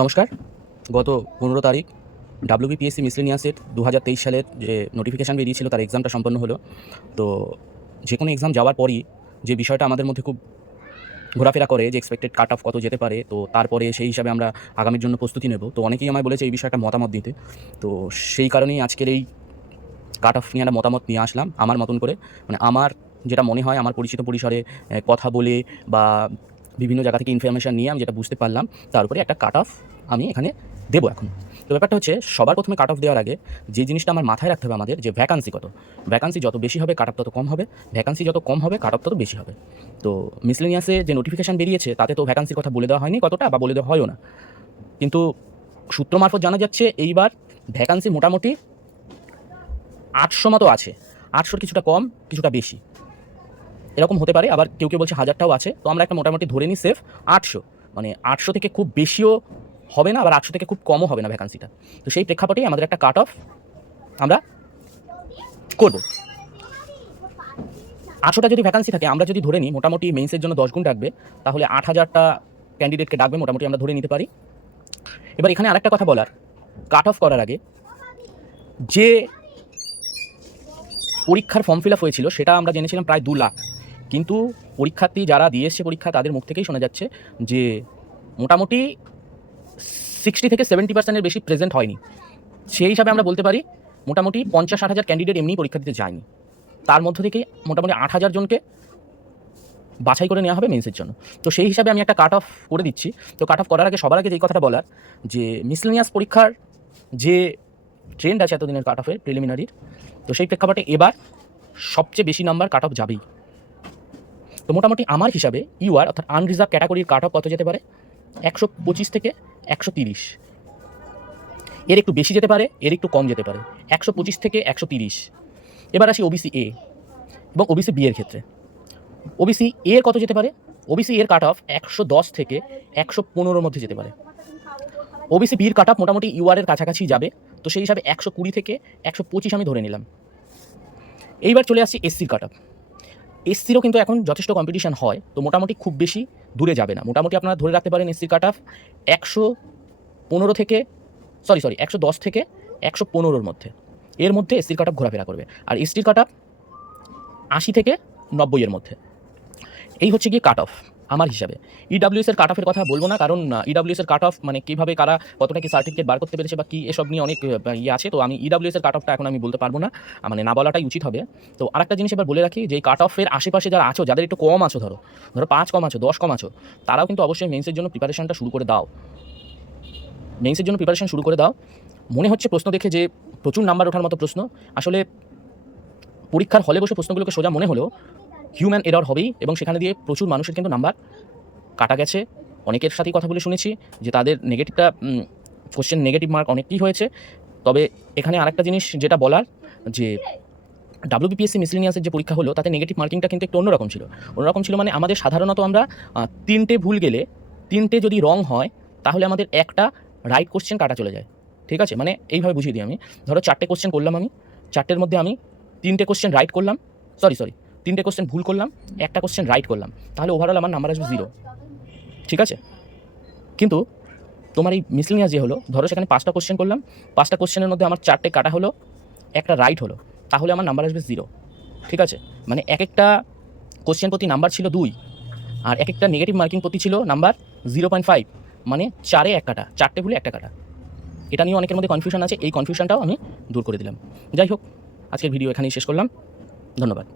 নমস্কার। গত 15 তারিখ WBPSC মিসলেনিয়াসের 2023 সালের যে নোটিফিকেশান বেরিয়েছিল তার এক্সামটা সম্পন্ন হলো। তো যে কোনো এক্সাম যাওয়ার পরই যে বিষয়টা আমাদের মধ্যে খুব ঘোরাফেরা করে যে এক্সপেক্টেড কাট অফ কত যেতে পারে, তো তারপরে সেই হিসাবে আমরা আগামীর জন্য প্রস্তুতি নেব। তো অনেকেই আমায় বলেছে এই বিষয়টা মতামত দিতে। তো সেই কারণেই আজকের এই কাট অফ নিয়ে একটা মতামত নিয়ে আসলাম আমার মতন করে। মানে আমার যেটা মনে হয় আমার পরিচিত পরিসরে কথা বলে বা বিভিন্ন জায়গা থেকে ইনফরমেশান নিয়ে আমি যেটা বুঝতে পারলাম তার উপরে একটা কাট অফ আমি এখানে দেবো এখন। তো ব্যাপারটা হচ্ছে সবার প্রথমে কাট অফ দেওয়ার আগে যে জিনিসটা আমার মাথায় রাখতে হবে আমাদের যে ভ্যাকান্সি কত। ভ্যাকান্সি যত বেশি হবে কাট অফ তত কম হবে, ভ্যাকান্সি যত কম হবে কাট অফ তত বেশি হবে। তো মিসলেনিয়াসে যে নোটিফিকেশান বেরিয়েছে তাতে তো ভ্যাকান্সির কথা বলে দেওয়া হয়নি কতটা, বা বলে দেওয়া হয়ও না। কিন্তু সূত্র মারফত জানা যাচ্ছে এইবার ভ্যাকান্সি মোটামুটি 800 মতো আছে। 800 কিছুটা কম কিছুটা বেশি এরকম হতে পারে, আবার কেউ কেউ বলছে 1000টাও আছে। তো আমরা একটা মোটামুটি ধরে নিই সেফ 800, মানে 800 থেকে খুব বেশিও হবে না, আবার 800 থেকে খুব কমও হবে না ভ্যাকান্সিটা। তো সেই প্রেক্ষাপটেই আমাদের একটা কাট অফ আমরা করব। 800টা যদি ভ্যাকান্সি থাকে আমরা যদি ধরে নিই মোটামুটি মেইন্সের জন্য 10 গুণ ডাকবে, তাহলে 8000টা ক্যান্ডিডেটকে ডাকবে মোটামুটি আমরা ধরে নিতে পারি। এবার এখানে আরেকটা কথা বলার, কাট অফ করার আগে যে পরীক্ষার ফর্ম ফিল আপ হয়েছিল সেটা আমরা জেনেছিলাম প্রায় 2 লাখ, কিন্তু পরীক্ষার্থী যারা দিয়ে এসছে পরীক্ষা তাদের মুখ থেকেই শোনা যাচ্ছে যে মোটামুটি 60 থেকে 70% বেশি প্রেজেন্ট হয়নি। সেই হিসাবে আমরা বলতে পারি মোটামুটি 50-60 হাজার ক্যান্ডিডেট এমনি পরীক্ষা দিতে যায়নি। তার মধ্য থেকেই মোটামুটি 8,000 জনকে বাছাই করে নেওয়া হবে মেন্সের জন্য। তো সেই হিসাবে আমি একটা কাট অফ করে দিচ্ছি। তো কাট অফ করার আগে সবার আগে যেই কথাটা বলার, যে মিসলেনিয়াস পরীক্ষার যে ট্রেন্ড আছে এতদিনের কাট অফের প্রিলিমিনারির, তো সেই প্রেক্ষাপটে এবার সবচেয়ে বেশি নাম্বার কাট অফ যাবেই। তো মোটামুটি আমার হিসাবে ইউআর অর্থাৎ আনরিজার্ভ ক্যাটাগরির কাট অফ কত যেতে পারে 125 থেকে 130। এর একটু বেশি যেতে পারে, এর একটু কম যেতে পারে, 125 থেকে 130। এবার আসি ওবিসি এ এবং ওবিসি বি এর ক্ষেত্রে। ওবিসি এ এর কত যেতে পারে, ওবিসি এর কাট অফ 110 থেকে 115-র মধ্যে যেতে পারে। ওবিসি বির কাট অফ মোটামুটি ইউআর এর কাছাকাছি যাবে, তো সেই হিসাবে 120 থেকে 125 আমি ধরে নিলাম। এইবার চলে আসছি এসসির কাট অফ। এসসিরও কিন্তু এখন যথেষ্ট কম্পিটিশান হয়, তো মোটামুটি খুব বেশি দূরে যাবে না। মোটামুটি আপনারা ধরে রাখতে পারেন এসসির কাট অফ 110 থেকে 115-র মধ্যে, এর মধ্যে এসসির কাট অফ ঘোরাফেরা করবে। আর এসটির কাট অফ 80 থেকে 90-এর মধ্যে। এই হচ্ছে গিয়ে কাট অফ আমার হিসাবে। ইডাব্লিউএস এর কাট অফের কথা বলবো না, কারণ ইডাব্লিউএস এর কাট অফ মানে কীভাবে কারা কতটা কি সার্টিফিকেট বার করতে পেরেছে বা কী এসব নিয়ে অনেক ইয়ে আছে। তো আমি ইডাব্লিউএস এর কাট অফটা এখন আমি বলতে পারবো না, মানে না বলাটাই উচিত হবে। তো আরেকটা জিনিস এবার বলে রাখি, যে এই কাট অফের আশেপাশে যারা আছো, যাদের একটু কম আছো, ধরো 5 কম আছো, 10 কম আছো, তারাও কিন্তু অবশ্যই মেন্সের জন্য প্রিপারেশনটা শুরু করে দাও। মেন্সের জন্য প্রিপারেশন শুরু করে দাও। মনে হচ্ছে প্রশ্ন দেখে যে প্রচুর নাম্বার ওঠার মতো প্রশ্ন, আসলে পরীক্ষার হলে বসে প্রশ্নগুলোকে সোজা মনে হলেও হিউম্যান এরর হবেই, এবং সেখানে দিয়ে প্রচুর মানুষের কিন্তু নাম্বার কাটা গেছে। অনেকের সাথেই কথা বলে শুনেছি যে তাদের নেগেটিভটা কোশ্চেন নেগেটিভ মার্ক অনেকই হয়েছে। তবে এখানে আরেকটা জিনিস যেটা বলার, যে WBPSC মিসলেনিয়াসের যে পরীক্ষা হলো তাতে নেগেটিভ মার্কিংটা কিন্তু একটু অন্যরকম ছিল। অন্যরকম ছিল মানে আমাদের সাধারণত আমরা 3টে ভুল গেলে 3টে যদি রং হয় তাহলে আমাদের একটা রাইট কোশ্চেন কাটা চলে যায়। ঠিক আছে, মানে এইভাবে বুঝিয়ে দিই আমি। ধরো 4টে কোশ্চেন করলাম, আমি 4টের মধ্যে আমি 3টে কোশ্চেন রাইট করলাম, সরি 3টে কোশ্চেন ভুল করলাম, একটা কোশ্চেন রাইট করলাম, তাহলে ওভারঅল আমার নাম্বার আসবে 0। ঠিক আছে, কিন্তু তোমার এই মিসলেনিয়াস যে হলো, ধরো সেখানে 5টা কোশ্চেন করলাম, 5টা কোশ্চেনের মধ্যে আমার 4টে কাটা হলো, একটা রাইট হলো, তাহলে আমার নাম্বার আসবে 0। ঠিক আছে, মানে এক একটা কোশ্চেন প্রতি নাম্বার ছিল 2, আর এক একটা নেগেটিভ মার্কিং প্রতি ছিল নাম্বার 0.5, মানে 4-এ 1 কাটা, 4টে ভুলে 1টা কাটা। এটা নিয়ে অনেকের মধ্যে কনফিউশন আছে, এই কনফিউশনটাও আমি দূর করে দিলাম। যাই হোক, আজকের ভিডিও এখানেই শেষ করলাম। ধন্যবাদ।